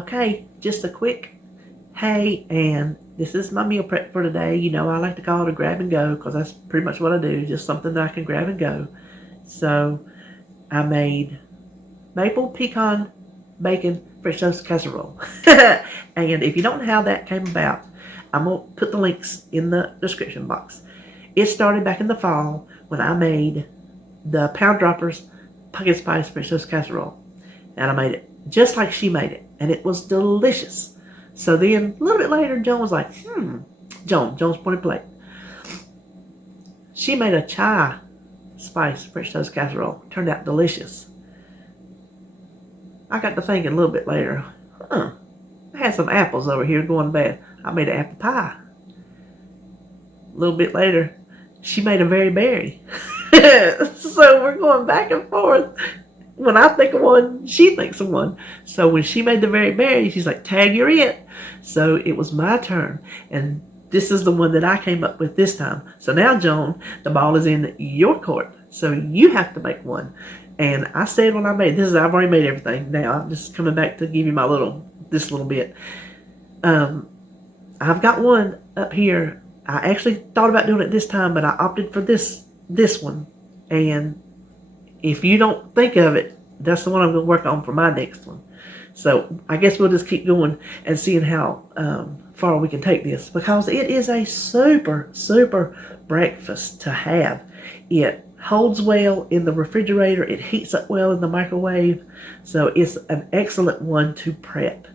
Okay, just a quick hey, and this is my meal prep for today. You know, I like to call it a grab and go because that's pretty much what I do, just something that I can grab and go. So I made maple pecan bacon French toast casserole. And if you don't know how that came about, I'm going to put the links in the description box. It started back in the fall when I made the Pound Droppers pumpkin spice French toast casserole. And I made it just like she made it. And it was delicious. So then, a little bit later, Joan was like, Joan's pointed plate. She made a chai spice French toast casserole. Turned out delicious. I got to thinking a little bit later, I had some apples over here going bad. I made an apple pie. A little bit later, she made a very berry. So we're going back and forth. When I think of one, she thinks of one. So when she made the very berry, she's like, tag, you're it. So it was my turn. And this is the one that I came up with this time. So now, Joan, the ball is in your court. So you have to make one. And I said when I made this, I've already made everything. Now I'm just coming back to give you this little bit. I've got one up here. I actually thought about doing it this time, but I opted for this one. And if you don't think of it, that's the one I'm going to work on for my next one. So I guess we'll just keep going and seeing how far we can take this, because it is a super, super breakfast to have. It holds well in the refrigerator. It heats up well in the microwave. So it's an excellent one to prep.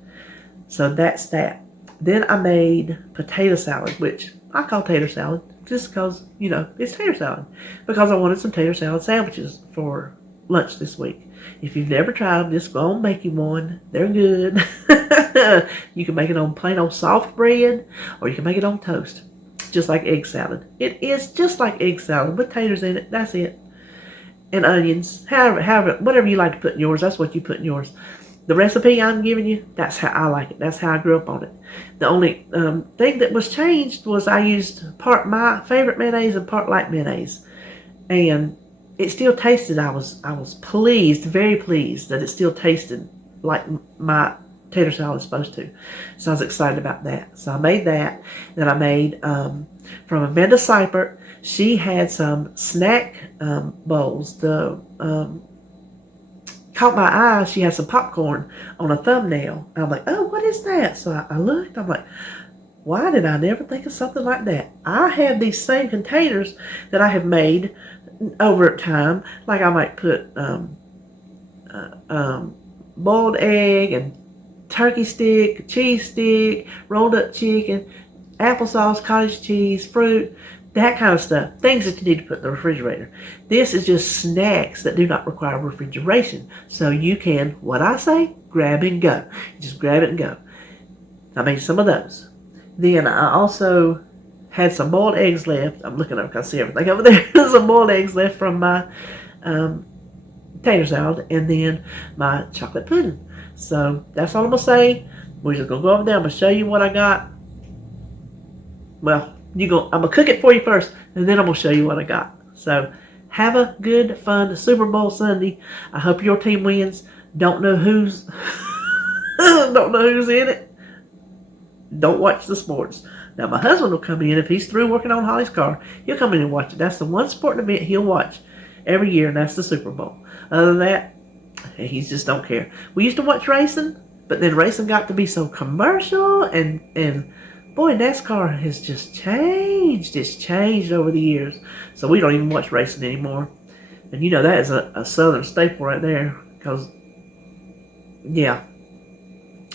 So that's that. Then I made potato salad, which I call tater salad just because, it's tater salad. Because I wanted some tater salad sandwiches for lunch this week. If you've never tried them, just go and make you one. They're good. You can make it on plain old soft bread, or you can make it on toast, just like egg salad. It is just like egg salad with taters in it. That's it. And onions. However, whatever you like to put in yours, that's what you put in yours. The recipe I'm giving you, that's how I like it. That's how I grew up on it. The only thing that was changed was I used part my favorite mayonnaise and part light mayonnaise. And it still tasted, I was pleased, very pleased that it still tasted like my tater salad is supposed to. So I was excited about that. So I made that. Then I made, from Amanda Seipert, she had some snack bowls. Caught my eye, she had some popcorn on a thumbnail. I'm like, oh, what is that? So I looked, I'm like, why did I never think of something like that? I have these same containers that I have made over time. Like I might put boiled egg and turkey stick, cheese stick, rolled up chicken, applesauce, cottage cheese, fruit, that kind of stuff. Things that you need to put in the refrigerator. This is just snacks that do not require refrigeration. So you can, what I say, grab and go. Just grab it and go. I made some of those. Then I also had some boiled eggs left. I'm looking up, I see everything over there. There's some boiled eggs left from my tater salad, and then my chocolate pudding. So that's all I'm going to say. We're just going to go over there. I'm going to show you what I got. Well, I'm going to cook it for you first, and then I'm going to show you what I got. So have a good, fun Super Bowl Sunday. I hope your team wins. Don't know who's in it. Don't watch the sports. Now, my husband will come in if he's through working on Holly's car. He'll come in and watch it. That's the one sporting event he'll watch every year, and that's the Super Bowl. Other than that, he just don't care. We used to watch racing, but then racing got to be so commercial, and boy, NASCAR has just changed. It's changed over the years. So we don't even watch racing anymore. And that is a southern staple right there. Because, yeah,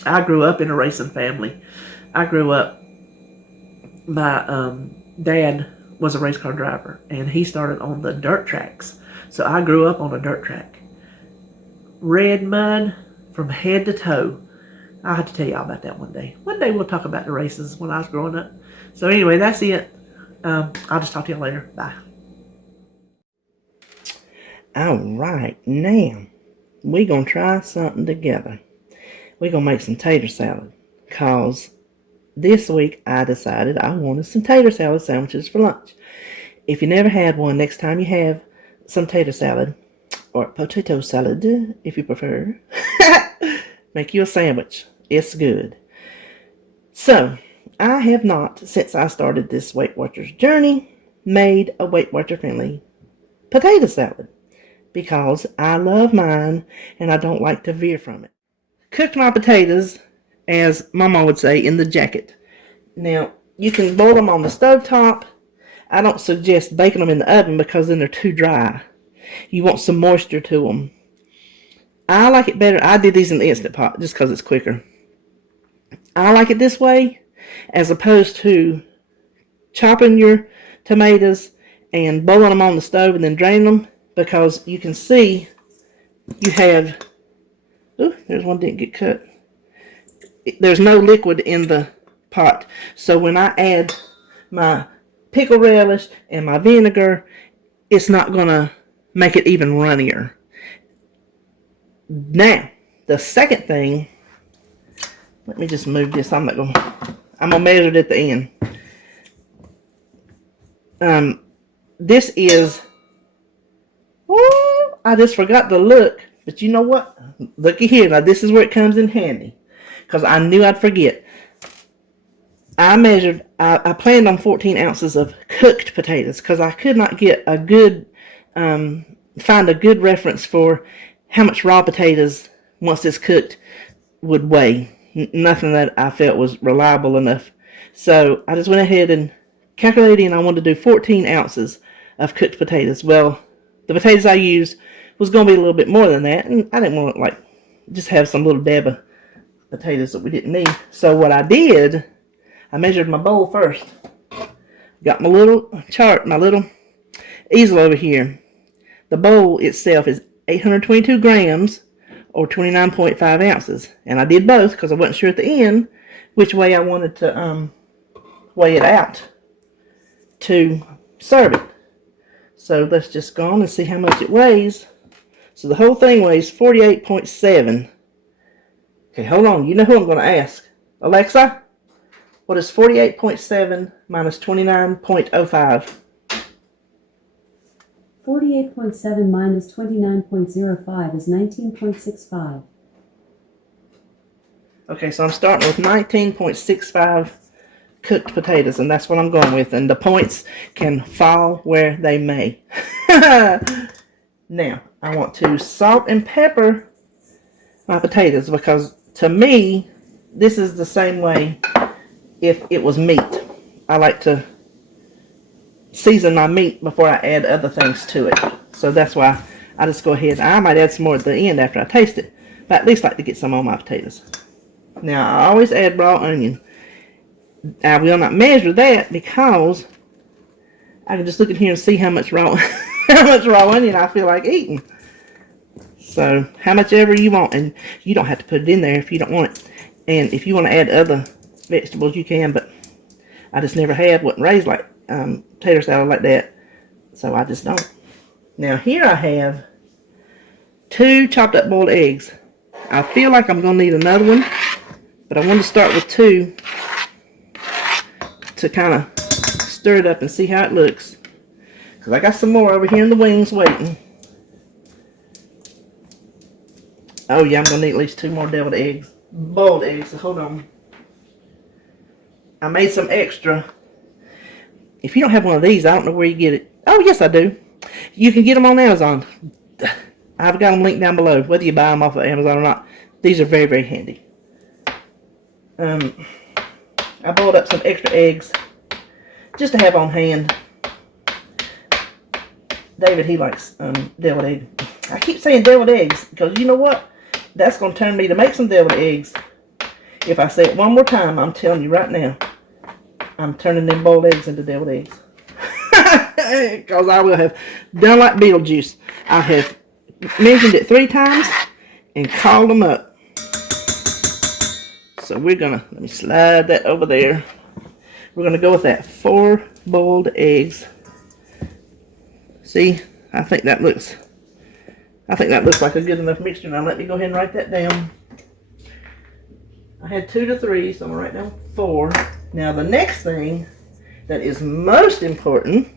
I grew up in a racing family. I grew up, my dad was a race car driver, and he started on the dirt tracks. So I grew up on a dirt track. Red mud from head to toe. I'll have to tell y'all about that one day. One day we'll talk about the races when I was growing up. So anyway, that's it. I'll just talk to y'all later. Bye. All right, now we're going to try something together. We're going to make some tater salad, because this week I decided I wanted some tater salad sandwiches for lunch. If you never had one, next time you have some tater salad, or potato salad if you prefer, make you a sandwich. It's good. So, I have not, since I started this Weight Watchers journey, made a Weight Watcher friendly potato salad because I love mine and I don't like to veer from it. Cooked my potatoes, as Mama would say, in the jacket. Now, you can boil them on the stovetop. I don't suggest baking them in the oven because then they're too dry. You want some moisture to them. I like it better. I did these in the Instant Pot just because it's quicker. I like it this way as opposed to chopping your tomatoes and boiling them on the stove and then draining them, because you can see you have, ooh, there's one that didn't get cut. There's no liquid in the pot. So when I add my pickle relish and my vinegar, it's not going to make it even runnier. Now, the second thing, let me just move this. I'm going to measure it at the end. This is, oh, I just forgot to look. But you know what? Looky here. Now, this is where it comes in handy, because I knew I'd forget. I measured, I planned on 14 ounces of cooked potatoes because I could not get a good, find a good reference for how much raw potatoes, once it's cooked, would weigh. Nothing that I felt was reliable enough. So I just went ahead and calculated, and I wanted to do 14 ounces of cooked potatoes. Well, the potatoes I used was going to be a little bit more than that, and I didn't want to, like, just have some little dab of potatoes that we didn't need. So what I did, I measured my bowl first. Got my little chart, my little easel over here. The bowl itself is 822 grams or 29.5 ounces. And I did both because I wasn't sure at the end which way I wanted to weigh it out to serve it. So let's just go on and see how much it weighs. So the whole thing weighs 48.7. Okay, hold on. You know who I'm going to ask. Alexa, what is 48.7 minus 29.05? 48.7 minus 29.05 is 19.65. Okay, so I'm starting with 19.65 cooked potatoes, and that's what I'm going with. And the points can fall where they may. Now, I want to salt and pepper my potatoes, because to me, this is the same way if it was meat. I like to season my meat before I add other things to it. So that's why I just go ahead. I might add some more at the end after I taste it, but I at least like to get some on my potatoes. Now, I always add raw onion. I will not measure that because I can just look in here and see how much raw how much raw onion I feel like eating. So how much ever you want, and you don't have to put it in there if you don't want it. And if you want to add other vegetables, you can, but I just never had, wasn't raised like tater salad like that, so I just don't. Now here I have 2 chopped up boiled eggs. I feel like I'm going to need another one, but I want to start with 2 to kind of stir it up and see how it looks, because I got some more over here in the wings waiting. Oh yeah, I'm going to need at least 2 more deviled eggs. Boiled eggs, so hold on. I made some extra. If you don't have one of these, I don't know where you get it. Oh, yes, I do. You can get them on Amazon. I've got them linked down below, whether you buy them off of Amazon or not. These are very, very handy. I boiled up some extra eggs just to have on hand. David, he likes deviled eggs. I keep saying deviled eggs because you know what? That's going to turn me to make some deviled eggs. If I say it one more time, I'm telling you right now, I'm turning them boiled eggs into deviled eggs. Because I will have done like Beetlejuice. I have mentioned it 3 times and called them up. So we're going to, let me slide that over there. We're going to go with that 4 boiled eggs. See, I think that looks like a good enough mixture. Now let me go ahead and write that down. I had 2 to 3, so I'm going to write down 4. Now the next thing that is most important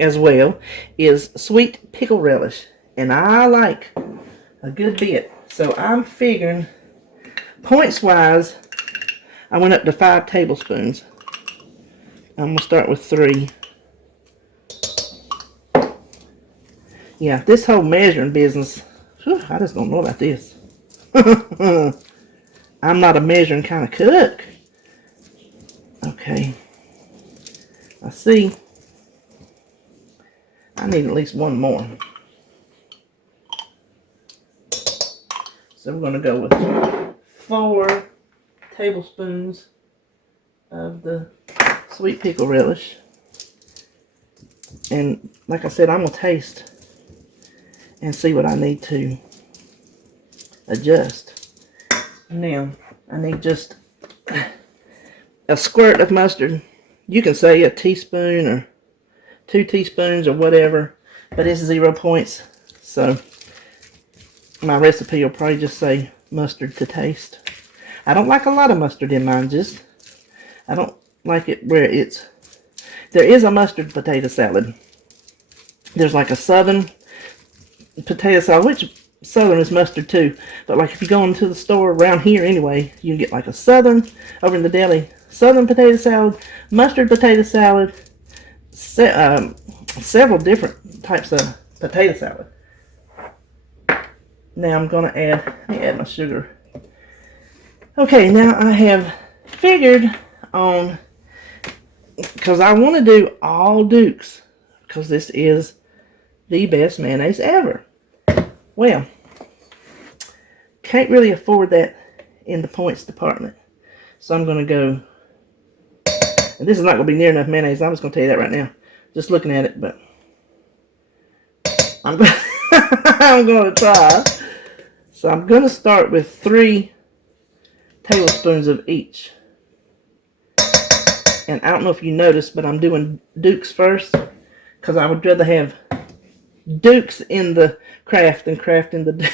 as well is sweet pickle relish. And I like a good bit. So I'm figuring Points wise, I went up to 5 tablespoons. I'm going to start with 3. Yeah, this whole measuring business, whew, I just don't know about this. I'm not a measuring kind of cook. Okay. I see. I need at least one more. So we're going to go with 4 tablespoons of the sweet pickle relish. And like I said, I'm going to taste and see what I need to adjust. Now, I need just a squirt of mustard. You can say a teaspoon or 2 teaspoons or whatever, but it's 0 points. So my recipe will probably just say mustard to taste. I don't like a lot of mustard in mine. I don't like it where it's... There is a mustard potato salad. There's like a southern potato salad, which southern is mustard too. But like if you go into the store around here anyway, you can get like a southern, over in the deli, southern potato salad, mustard potato salad, several different types of potato salad. Now I'm going to let me add my sugar. Okay, now I have figured on, because I want to do all Dukes, because this is the best mayonnaise ever. Well, can't really afford that in the points department. So I'm going to go, and this is not going to be near enough mayonnaise. I'm just going to tell you that right now. Just looking at it, but I'm going to try. So I'm going to start with 3 tablespoons of each. And I don't know if you noticed, but I'm doing Dukes first, because I would rather have Dukes in the craft than craft in the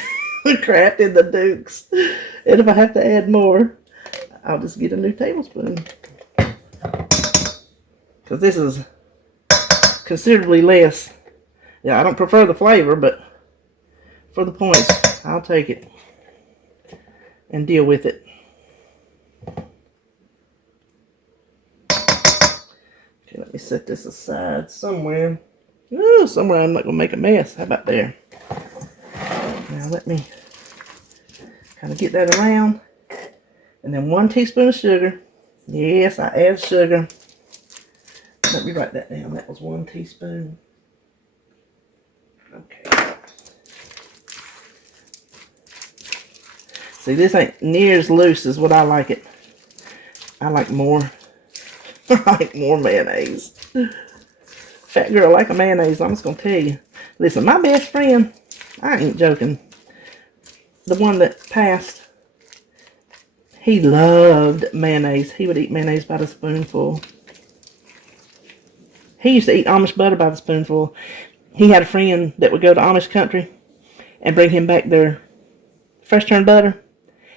craft in the Dukes. And if I have to add more, I'll just get a new tablespoon, because this is considerably less. Yeah, I don't prefer the flavor, but for the points, I'll take it and deal with it. Okay, let me set this aside somewhere. Ooh, somewhere I'm not going to make a mess. How about there? Now let me kind of get that around. And then 1 teaspoon of sugar. Yes, I add sugar. Let me write that down. That was 1 teaspoon. Okay. See, this ain't near as loose as what I like it. I like more. I like more mayonnaise. Fat girl like a mayonnaise, I'm just going to tell you. Listen, my best friend, I ain't joking, the one that passed, he loved mayonnaise. He would eat mayonnaise by the spoonful. He used to eat Amish butter by the spoonful. He had a friend that would go to Amish country and bring him back their fresh turned butter.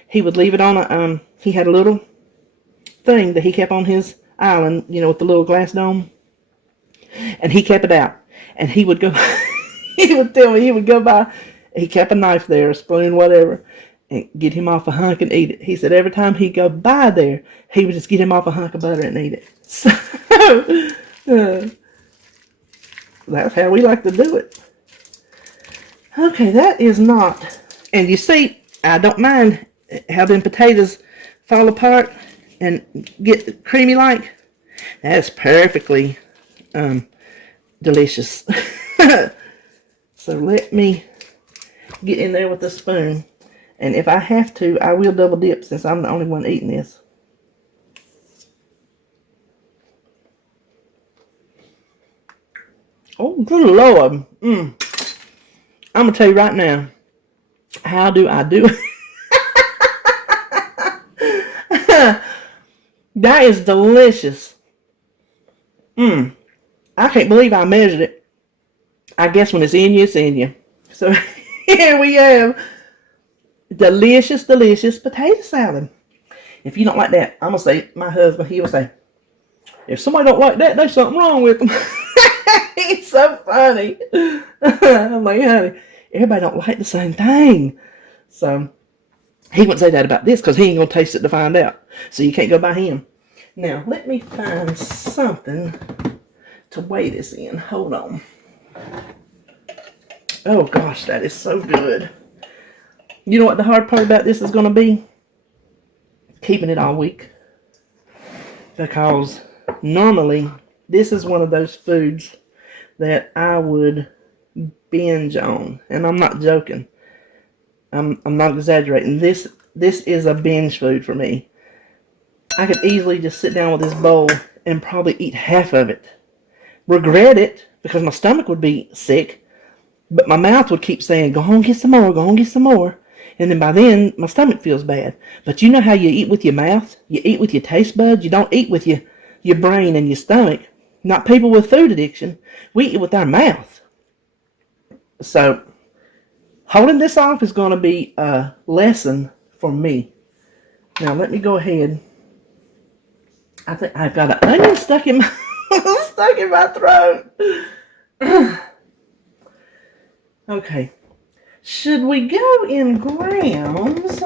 He would leave it on a, he had a little thing that he kept on his island, you know, with the little glass dome. And he kept it out. And he would go, he would tell me he would go by, he kept a knife there, a spoon, whatever, and get him off a hunk and eat it. He said every time he'd go by there, he would just get him off a hunk of butter and eat it. So, that's how we like to do it. Okay, that is not, and you see, I don't mind how them potatoes fall apart and get creamy like. That's perfectly delicious. So let me get in there with the spoon, and if I have to, I will double dip since I'm the only one eating this. Oh, good Lord. I'm going to tell you right now, how do I do it? That is delicious. I can't believe I measured it. I guess when it's in you, it's in you. So here we have delicious, delicious potato salad. If you don't like that, I'm going to say, my husband, he will say, if somebody don't like that, there's something wrong with them. He's so funny. I'm like, honey, everybody don't like the same thing. So He wouldn't say that about this because he ain't going to taste it to find out. So you can't go by him. Now, let me find something to weigh this in. Hold on. Oh, gosh, that is so good. You know what the hard part about this is going to be? Keeping it all week. Because normally, this is one of those foods that I would binge on. And I'm not joking. I'm not exaggerating. This is a binge food for me. I could easily just sit down with this bowl and probably eat half of it. Regret it, because my stomach would be sick, but my mouth would keep saying, go on, get some more, go on, get some more. And then by then, my stomach feels bad. But you know how you eat with your mouth? You eat with your taste buds. You don't eat with your brain and your stomach. Not people with food addiction. We eat with our mouth. So, holding this off is going to be a lesson for me. Now, let me go ahead. I think I've got an onion stuck in my throat. Okay. Should we go in grams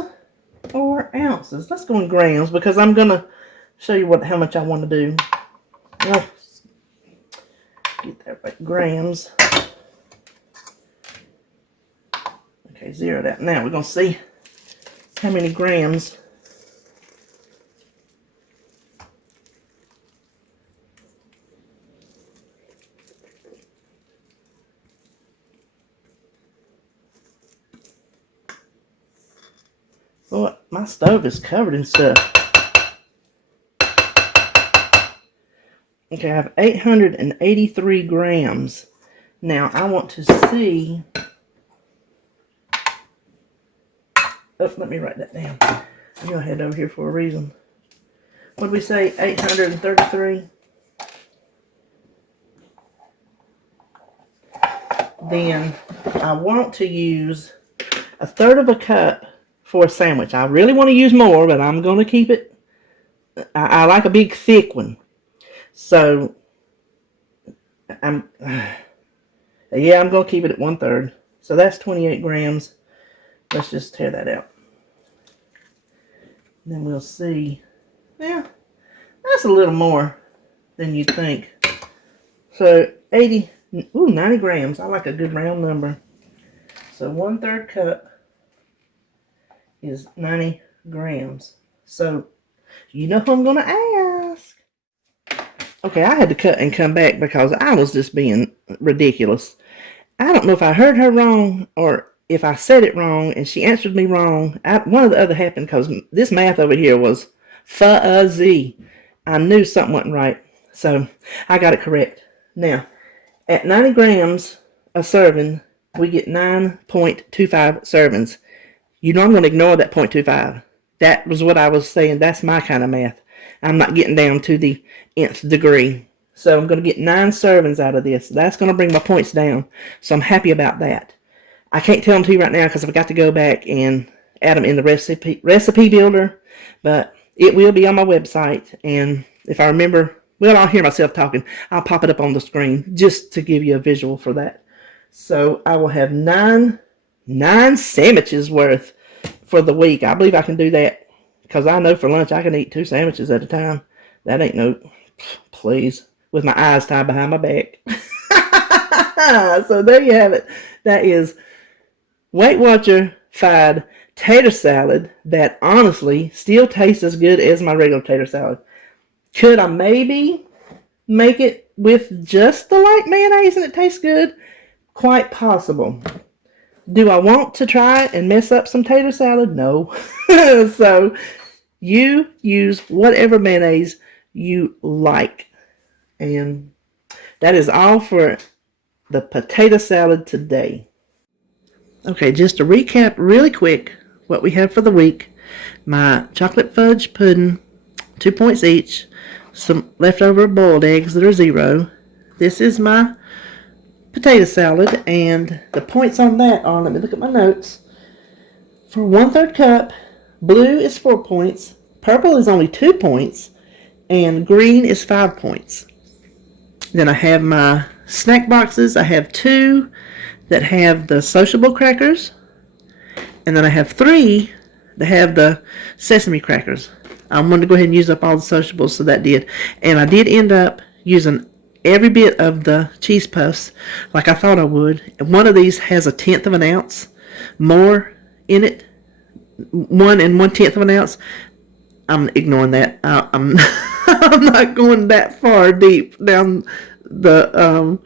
or ounces? Let's go in grams because I'm going to show you how much I want to do. Let's get that right. Grams. Okay, zero that. Now we're going to see how many grams. Boy, my stove is covered in stuff. Okay, I have 883 grams. Now, I want to see... Oh, let me write that down. I'm going to head over here for a reason. What did we say? 833? Then, I want to use a third of a cup for a sandwich. I really want to use more, but I'm going to keep it. I like a big thick one. So, I'm going to keep it at 1/3. So that's 28 grams. Let's just tear that out. Then we'll see. Yeah, that's a little more than you'd think. So 90 grams. I like a good round number. So 1/3 cup is 90 grams. So, you know who I'm going to ask. Okay, I had to cut and come back because I was just being ridiculous. I don't know if I heard her wrong or if I said it wrong and she answered me wrong. One or the other happened because this math over here was fuzzy. I knew something wasn't right. So, I got it correct. Now, at 90 grams a serving, we get 9.25 servings. You know I'm going to ignore that 0.25. That was what I was saying. That's my kind of math. I'm not getting down to the nth degree. So I'm going to get 9 servings out of this. That's going to bring my points down. So I'm happy about that. I can't tell them to you right now because I've got to go back and add them in the recipe builder. But it will be on my website. And if I remember, well, I'll hear myself talking. I'll pop it up on the screen just to give you a visual for that. So I will have 9 sandwiches worth for the week. I believe I can do that because I know for lunch I can eat 2 sandwiches at a time. That ain't no, please, with my eyes tied behind my back. So there you have it. That is Weight Watcher-fied tater salad that honestly still tastes as good as my regular tater salad. Could I maybe make it with just the light mayonnaise and it tastes good? Quite possible. Do I want to try and mess up some tater salad? No. So, you use whatever mayonnaise you like. And that is all for the potato salad today. Okay, just to recap really quick what we have for the week. My chocolate fudge pudding, 2 points each. Some leftover boiled eggs that are 0. This is my potato salad, and the points on that are, let me look at my notes. For 1/3 cup, blue is 4 points, purple is only 2 points, and green is 5 points. Then I have my snack boxes. I have 2 that have the sociable crackers, and then I have 3 They have the sesame crackers. I wanted to go ahead and use up all the sociables, so that did. And I did end up using every bit of the cheese puffs like I thought I would. And one of these has 1/10 of an ounce more in it. 1 1/10 of an ounce. I'm ignoring that. I'm I'm not going that far deep down the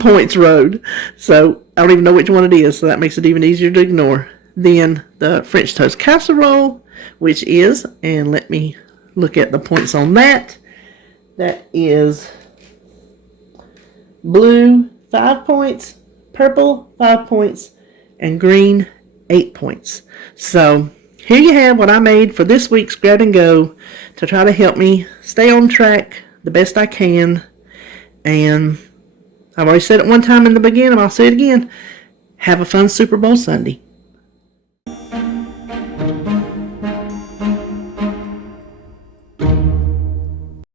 points road. So I don't even know which one it is, so that makes it even easier to ignore. Then the French toast casserole, which is, and let me look at the points on that. That is blue 5 points, purple 5 points, and green 8 points. So here you have what I made for this week's Grab and Go to try to help me stay on track the best I can. And I've already said it one time in the beginning, I'll say it again. Have a fun Super Bowl Sunday.